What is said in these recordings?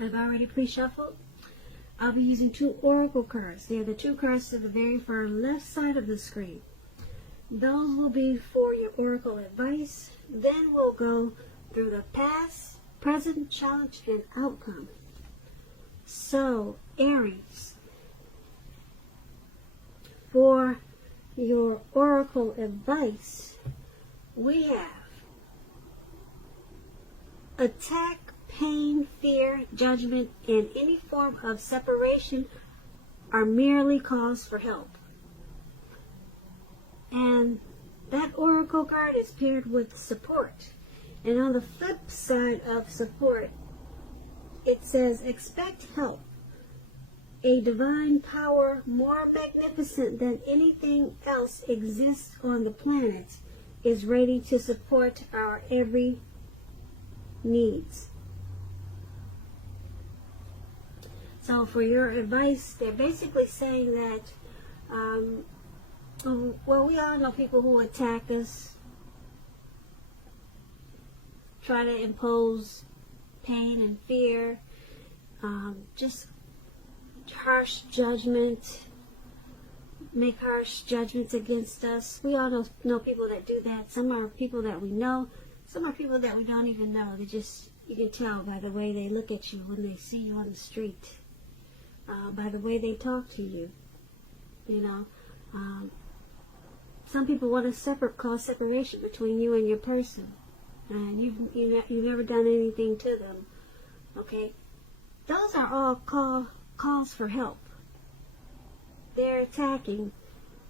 I've already pre-shuffled. I'll be using 2 oracle cards. They're the 2 cards to the very far left side of the screen. Those will be for your oracle advice. Then we'll go through the past, present, challenge, and outcome. So, Aries, for your oracle advice, we have attack, pain, fear, judgment, and any form of separation are merely calls for help. And that oracle card is paired with support. And on the flip side of support, it says, expect help. A divine power more magnificent than anything else exists on the planet is ready to support our every needs. So for your advice, they're basically saying that, well, we all know people who attack us, try to impose pain and fear, just harsh judgment, make harsh judgments against us. We all know people that do that. Some are people that we know. Some are people that we don't even know. You can tell by the way they look at you when they see you on the street, by the way they talk to you. Some people want to cause separation between you and your person, and you've never done anything to them. Okay, those are all calls for help. They're attacking.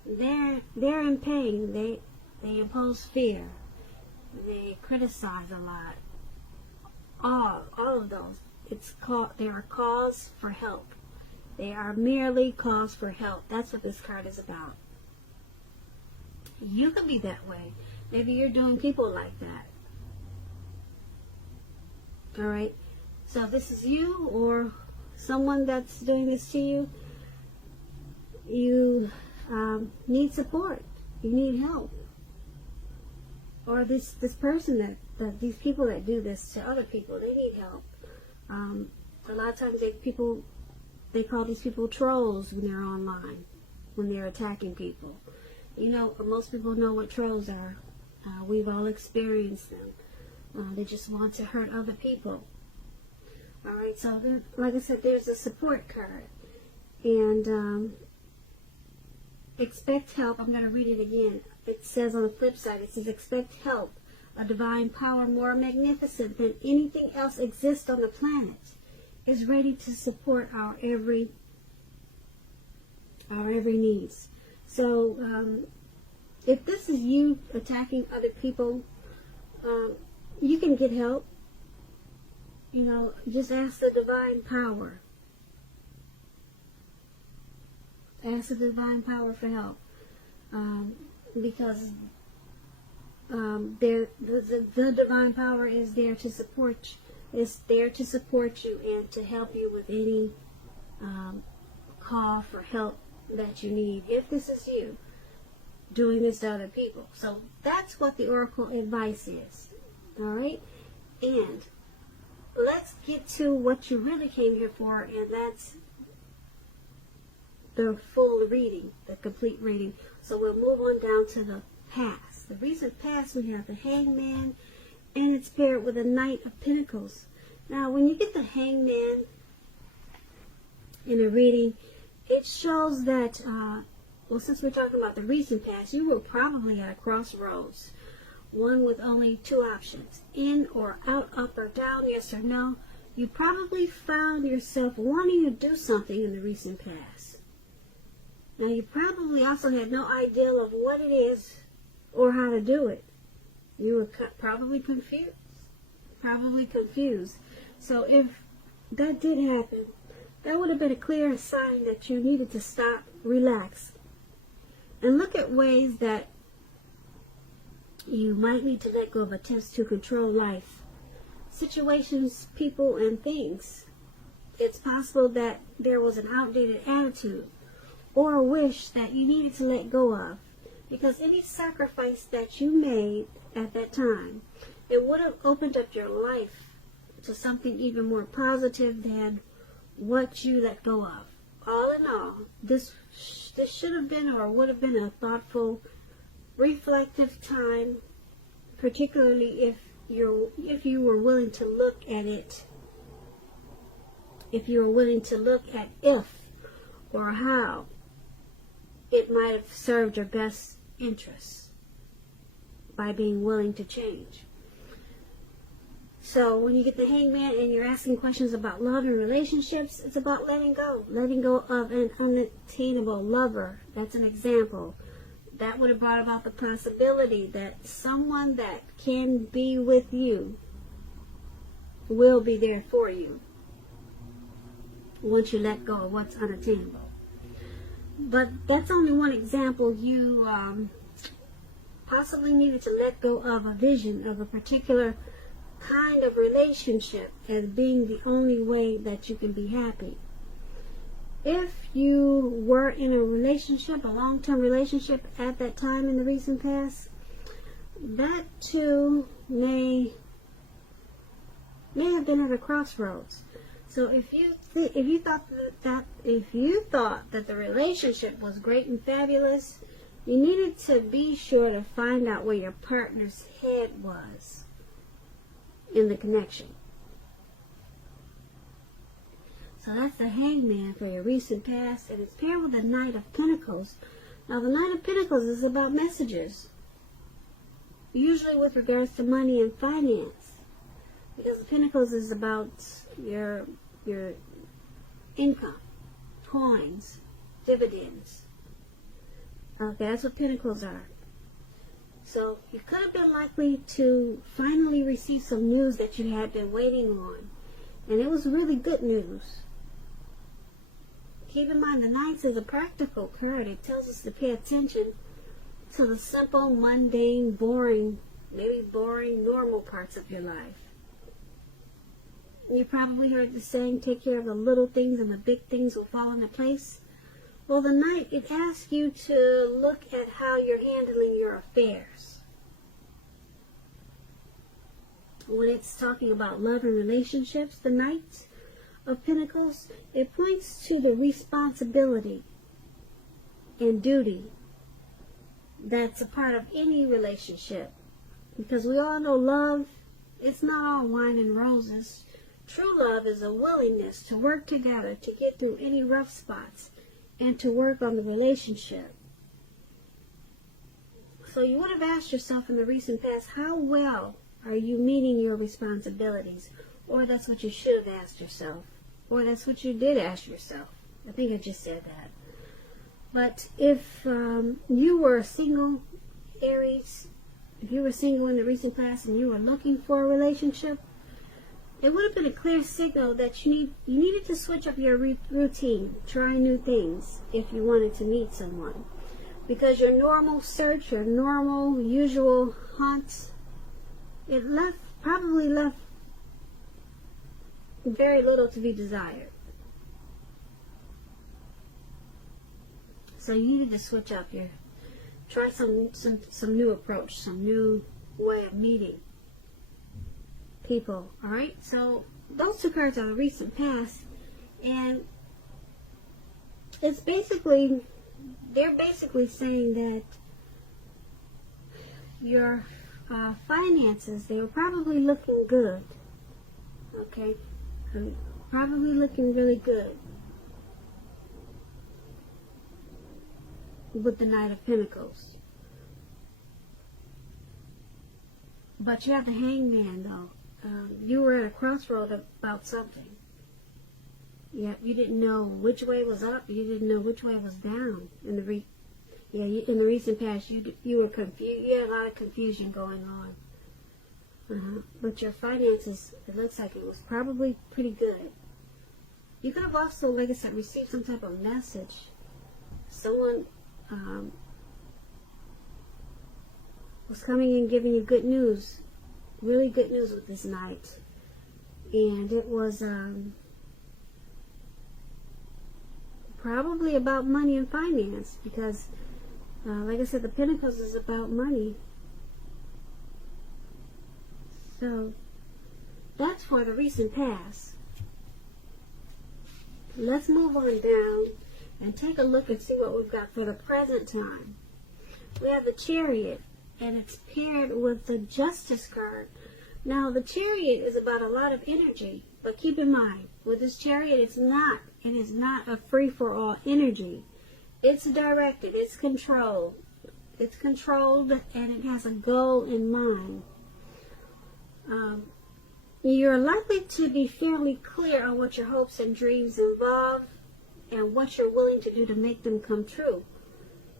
They're in pain. They impose fear. They criticize a lot. All of those. They are calls for help. They are merely calls for help. That's what this card is about. You can be that way. Maybe you're doing people like that. Alright? So if this is you or someone that's doing this to you, you need support. You need help. Or this person these people that do this to other people, they need help. A lot of times they call these people trolls when they're online, when they're attacking people. Most people know what trolls are. We've all experienced them. They just want to hurt other people. Alright, so like I said, there's a support card. And expect help. I'm going to read it again. It says on the flip side, it says, expect help. A divine power more magnificent than anything else exists on the planet is ready to support our every needs. So, if this is you attacking other people, you can get help. Just ask the divine power. Ask the divine power for help. Because the divine power is there to support you. It's there to support you and to help you with any call for help that you need, if this is you doing this to other people. So that's what the oracle advice is. Alright? And let's get to what you really came here for, and that's the full reading, the complete reading. So we'll move on down to the past. The recent past, we have the Hangman, and it's paired with the Knight of Pentacles. Now, when you get the Hangman in a reading, it shows that, since we're talking about the recent past, you were probably at a crossroads. One with only 2 options, in or out, up or down, yes or no. You probably found yourself wanting to do something in the recent past. Now, you probably also had no idea of what it is or how to do it. You were probably confused. So if that did happen, that would have been a clear sign that you needed to stop, relax, and look at ways that you might need to let go of attempts to control life, situations, people, and things. It's possible that there was an outdated attitude or a wish that you needed to let go of, because any sacrifice that you made at that time, it would have opened up your life to something even more positive than what you let go of. All in all, this should have been or would have been a thoughtful, reflective time, particularly if you were willing to look at it. If you were willing to look at if or how it might have served your best interests by being willing to change. So when you get the Hangman and you're asking questions about love and relationships, it's about letting go of an unattainable lover. That's an example. That would have brought about the possibility that someone that can be with you will be there for you once you let go of what's unattainable. But that's only one example. You possibly needed to let go of a vision of a particular kind of relationship as being the only way that you can be happy. If you were in a relationship, a long-term relationship at that time in the recent past, that too may have been at a crossroads. So if you thought that the relationship was great and fabulous, you needed to be sure to find out where your partner's head was in the connection. So that's the Hangman for your recent past, and it's paired with the Knight of Pentacles. Now the Knight of Pentacles is about messages, usually with regards to money and finance, because the Pentacles is about your income, coins, dividends. Okay, that's what Pentacles are. So you could have been likely to finally receive some news that you had been waiting on, and it was really good news. Keep in mind, the Knights is a practical card. It tells us to pay attention to the simple, mundane, boring, maybe boring, normal parts of your life. You probably heard the saying, take care of the little things and the big things will fall into place. Well, the Knight, it asks you to look at how you're handling your affairs. When it's talking about love and relationships, the Knight of Pentacles, it points to the responsibility and duty that's a part of any relationship. Because we all know love, it's not all wine and roses. True love is a willingness to work together to get through any rough spots and to work on the relationship. So you would have asked yourself in the recent past, how well are you meeting your responsibilities? Or that's what you should have asked yourself. Or that's what you did ask yourself. I think I just said that. But if you were single, Aries, if you were single in the recent past and you were looking for a relationship, it would have been a clear signal that you needed to switch up your routine, try new things if you wanted to meet someone. Because your normal search, your normal, usual hunt, it probably left very little to be desired. So you needed to switch up try some new approach, some new way of meeting people. All right, so those two cards are the recent past, and they're basically saying that your finances, they were probably looking good. Okay, probably looking really good with the Knight of Pentacles. But you have the Hangman, though. You were at a crossroad about something. Yeah, you didn't know which way was up. You didn't know which way was down. In the recent past, you were confused. You had a lot of confusion going on. But your finances, it looks like it was probably pretty good. You could have also, like I said, received some type of message. Someone was coming and giving you good news. Really good news with this Knight. And it was probably about money and finance, because like I said, the Pentacles is about money. So That's for the recent past. Let's move on down and take a look and see what we've got for the present time. We have the Chariot, and it's paired with the Justice card. Now, the Chariot is about a lot of energy, but keep in mind, with this Chariot, it is not a free-for-all energy. It's directed, it's controlled. It's controlled, and it has a goal in mind. You're likely to be fairly clear on what your hopes and dreams involve and what you're willing to do to make them come true.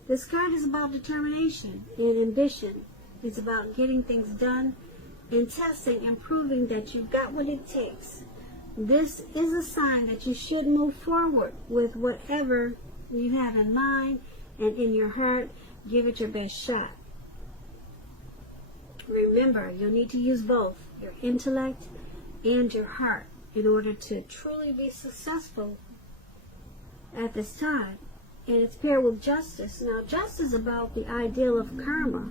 This card is about determination and ambition. It's about getting things done and testing and proving that you've got what it takes. This is a sign that you should move forward with whatever you have in mind and in your heart. Give it your best shot. Remember, you'll need to use both your intellect and your heart in order to truly be successful at this time. And it's paired with Justice. Now, Justice is about the ideal of karma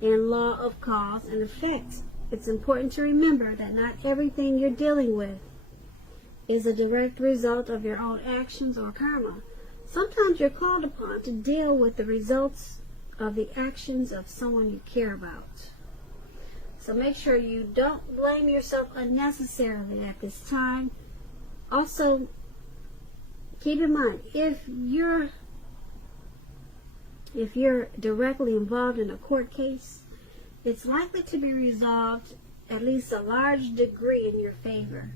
and law of cause and effect. It's important to remember that not everything you're dealing with is a direct result of your own actions or karma. Sometimes you're called upon to deal with the results of the actions of someone you care about. So make sure you don't blame yourself unnecessarily at this time. Also, keep in mind, if you're directly involved in a court case, it's likely to be resolved at least a large degree in your favor.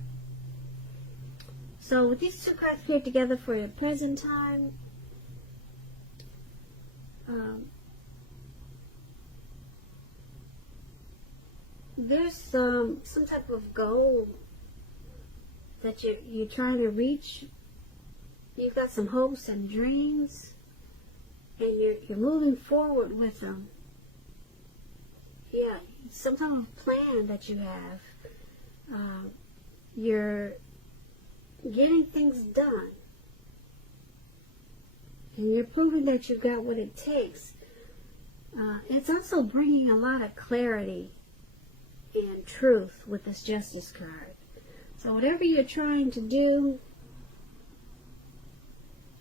So with these two cards paired together for your present time, there's some type of goal that you're trying to reach. You've got some hopes and dreams, and you're moving forward with them. Yeah, some type of plan that you have. You're getting things done, and you're proving that you've got what it takes. It's also bringing a lot of clarity and truth with this Justice card. So whatever you're trying to do,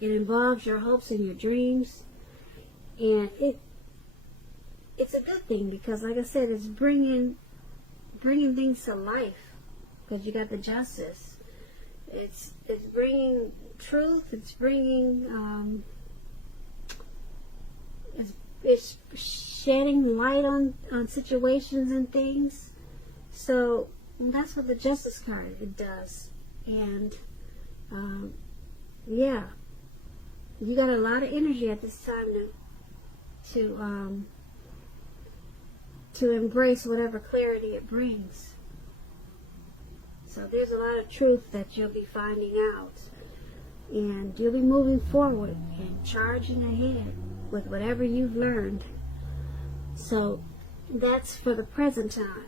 it involves your hopes and your dreams, and it's a good thing because, like I said, it's bringing things to life because you got the Justice. It's bringing truth. It's bringing it's shedding light on situations and things. So that's what the Justice card it does. And yeah, you got a lot of energy at this time to embrace whatever clarity it brings. So there's a lot of truth that you'll be finding out, and you'll be moving forward and charging ahead with whatever you've learned. So that's for the present time.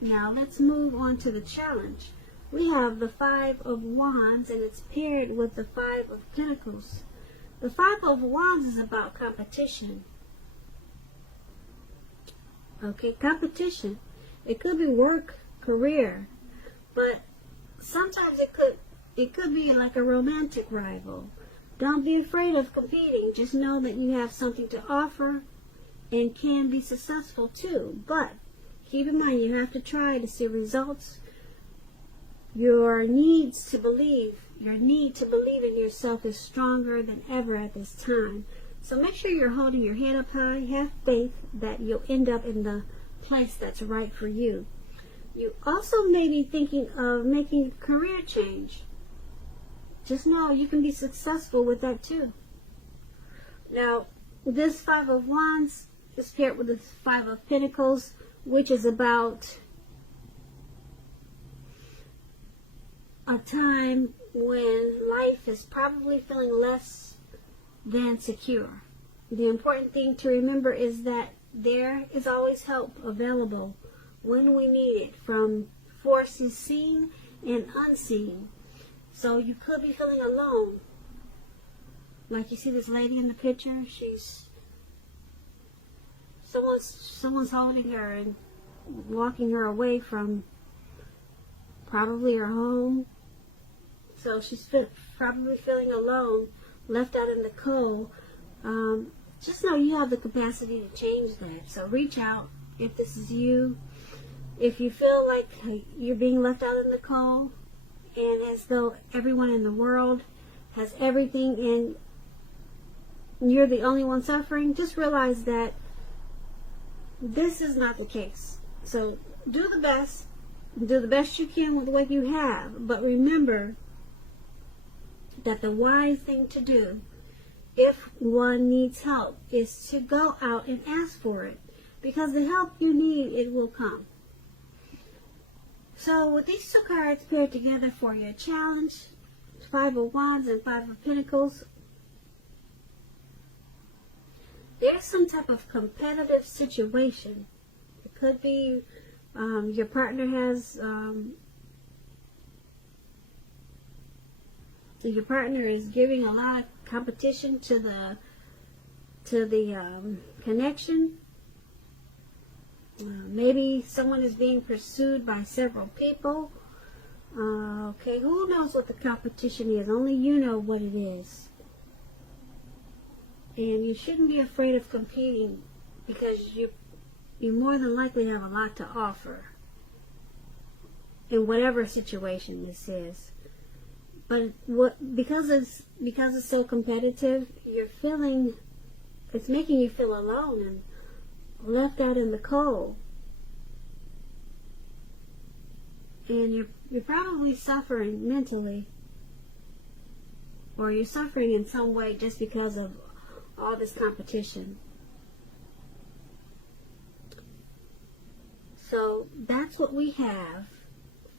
Now let's move on to the challenge. We have the Five of Wands, and it's paired with the Five of Pentacles. The Five of Wands is about competition. Okay, competition. It could be work, career, but sometimes it could be like a romantic rival. Don't be afraid of competing. Just know that you have something to offer and can be successful too. But keep in mind, you have to try to see results. Your need to believe in yourself is stronger than ever at this time. So make sure you're holding your head up high. Have faith that you'll end up in the place that's right for you. You also may be thinking of making a career change. Just know you can be successful with that too. Now, this Five of Wands is paired with the Five of Pentacles, which is about a time when life is probably feeling less than secure. The important thing to remember is that there is always help available when we need it, from forces seen and unseen. So you could be feeling alone. Like you see this lady in the picture, someone's holding her and walking her away from probably her home. So she's probably feeling alone, left out in the cold. Just know you have the capacity to change that. So reach out if this is you. If you feel like you're being left out in the cold, and as though everyone in the world has everything and you're the only one suffering, just realize that this is not the case. So do the best you can with what you have, but remember that the wise thing to do, if one needs help, is to go out and ask for it, because the help you need, it will come. So with these two cards paired together for your challenge, Five of Wands and Five of Pentacles, there's some type of competitive situation. It could be your partner has so your partner is giving a lot of competition to the connection. Maybe someone is being pursued by several people. Okay, who knows what the competition is? Only you know what it is. And you shouldn't be afraid of competing, because you more than likely have a lot to offer in whatever situation this is. But because it's so competitive, it's making you feel alone and left out in the cold. And you're probably suffering mentally, or you're suffering in some way just because of all this competition. So that's what we have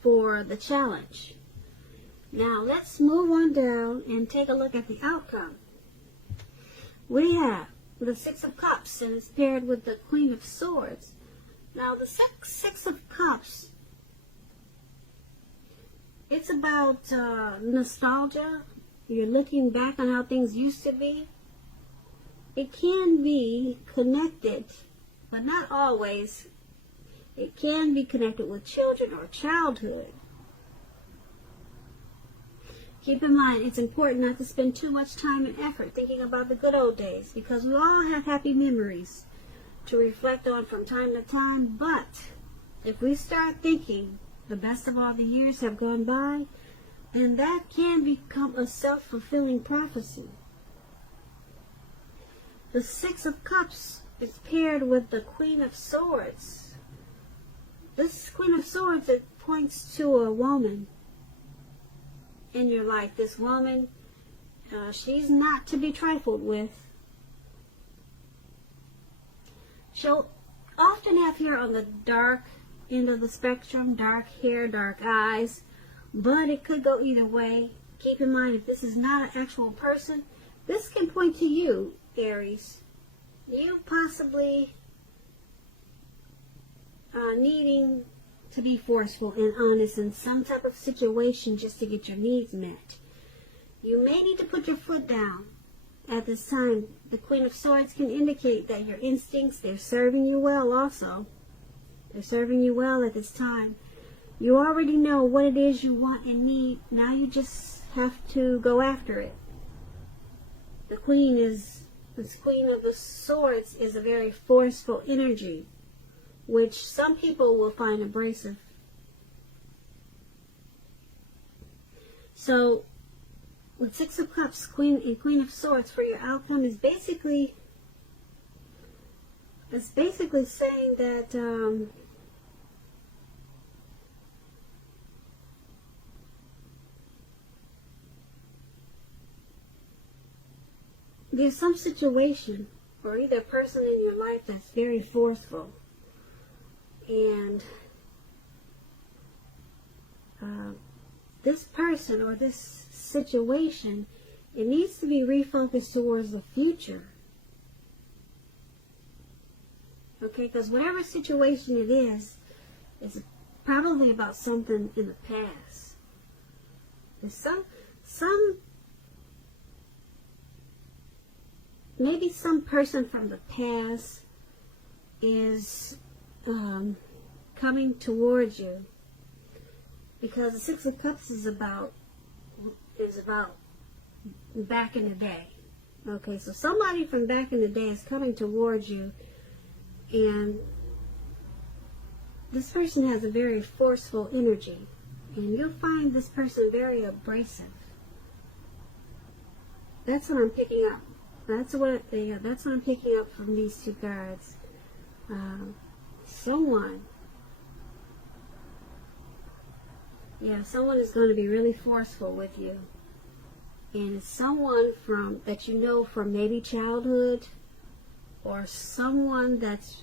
for the challenge. Now let's move on down and take a look at the outcome. We have the Six of Cups, and it's paired with the Queen of Swords. Now the Six of Cups, it's about nostalgia. You're looking back on how things used to be. It can be connected, but not always. It can be connected with children or childhood. Keep in mind, it's important not to spend too much time and effort thinking about the good old days, because we all have happy memories to reflect on from time to time. But if we start thinking the best of all the years have gone by, then that can become a self-fulfilling prophecy. The Six of Cups is paired with the Queen of Swords. This Queen of Swords, it points to a woman in your life. This woman, she's not to be trifled with. She'll often have hair on the dark end of the spectrum, dark hair, dark eyes, but it could go either way. Keep in mind, if this is not an actual person, this can point to you, Aries. You possibly needing to be forceful and honest in some type of situation just to get your needs met. You may need to put your foot down at this time. The Queen of Swords can indicate that your instincts, they're serving you well also. They're serving you well at this time. You already know what it is you want and need. Now you just have to go after it. This Queen of the Swords is a very forceful energy, which some people will find abrasive. So, with Six of Cups, Queen of Swords for your outcome is basically saying that there's some situation or either person in your life that's very forceful. And this person or this situation, it needs to be refocused towards the future. Okay, because whatever situation it is, it's probably about something in the past. There's maybe some person from the past is coming towards you, because the Six of Cups is about back in the day. Okay, so somebody from back in the day is coming towards you, and this person has a very forceful energy, and you'll find this person very abrasive. That's what I'm picking up. That's what I'm picking up from these two cards. Someone is going to be really forceful with you. And it's someone that you know from maybe childhood, or someone that's,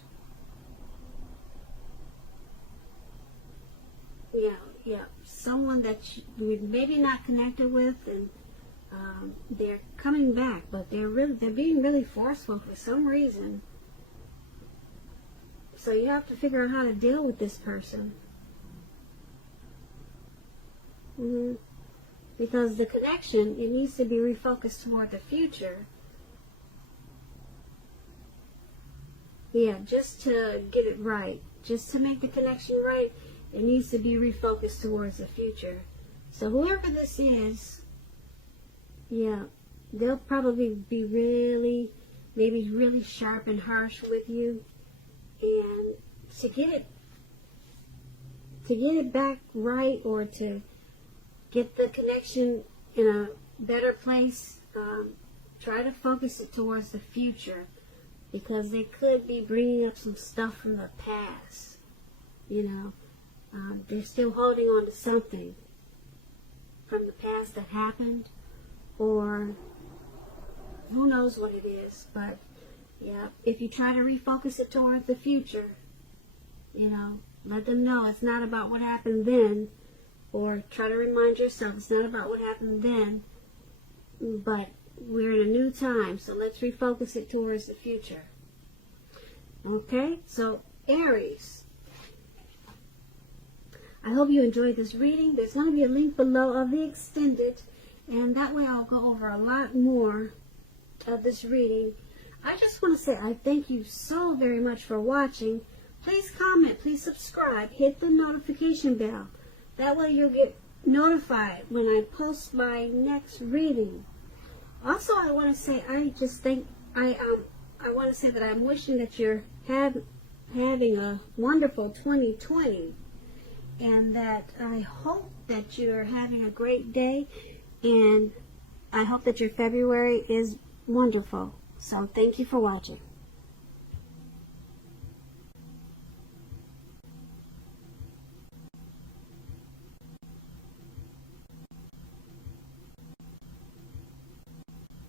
someone that you're maybe not connected with, and they're coming back, but they're being really forceful for some reason. So you have to figure out how to deal with this person. Because the connection, it needs to be refocused toward the future. Yeah, just to get it right. Just to make the connection right, it needs to be refocused towards the future. So whoever this is, they'll probably be maybe really sharp and harsh with you. And to get it back right, or to get the connection in a better place, try to focus it towards the future, because they could be bringing up some stuff from the past. They're still holding on to something from the past that happened, or who knows what it is. But if you try to refocus it toward the future, let them know it's not about what happened then, or try to remind yourself it's not about what happened then, but we're in a new time, so let's refocus it towards the future. Okay, so Aries, I hope you enjoyed this reading. There's going to be a link below of the extended, and that way I'll go over a lot more of this reading. I just want to say I thank you so very much for watching. Please comment, please subscribe, hit the notification bell. That way you'll get notified when I post my next reading. Also, I want to say I want to say that I'm wishing that you're having a wonderful 2020, and that I hope that you're having a great day, and I hope that your February is wonderful. So thank you for watching.